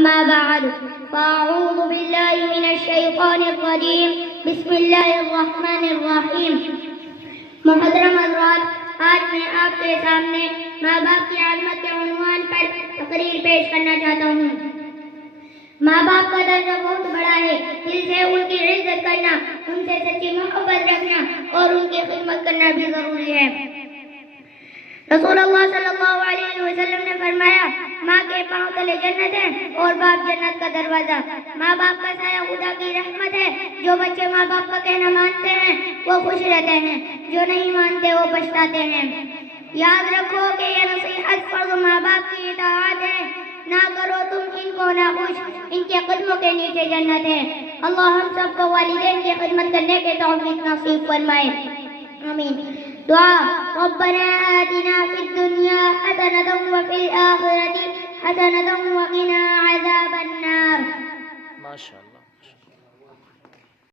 أما بعد فأعوذ بالله من الشيطان الرجيم بسم الله الرحمن الرحيم محترم حضرات، آج میں آپ کے سامنے ماں باپ کی عظمت کے عنوان پر تقریر پیش کرنا چاہتا ہوں۔ ماں باپ کا درجہ بہت بڑا ہے، دل سے ان کی عزت کرنا، ان سے سچی محبت رکھنا اور ان کی خدمت کرنا بھی ضروری ہے۔ رسول اللہ صلی اللہ علیہ وسلم نے فرمایا، ماں کے پاؤں تلے جنت ہے اور باپ جنت کا دروازہ۔ ماں باپ کا سایہ خدا کی رحمت ہے۔ جو بچے ماں باپ کا کہنا مانتے ہیں وہ خوش رہتے ہیں، جو نہیں مانتے وہ پچھتاتے ہیں۔ یاد رکھو کہ یہ نصیحت فرض ماں باپ کی اطاعت ہے۔ نہ کرو تم ان کو ناخوش، ان کے قدموں کے نیچے جنت ہے۔ اللہ ہم سب کو والدین کی خدمت کرنے کے توفیق نصیب فرمائے، آمین۔ دعا: ربنا آتنا في الدنيا حسنة وفي الآخرة حسنة وقنا عذاب النار۔ ما شاء اللہ۔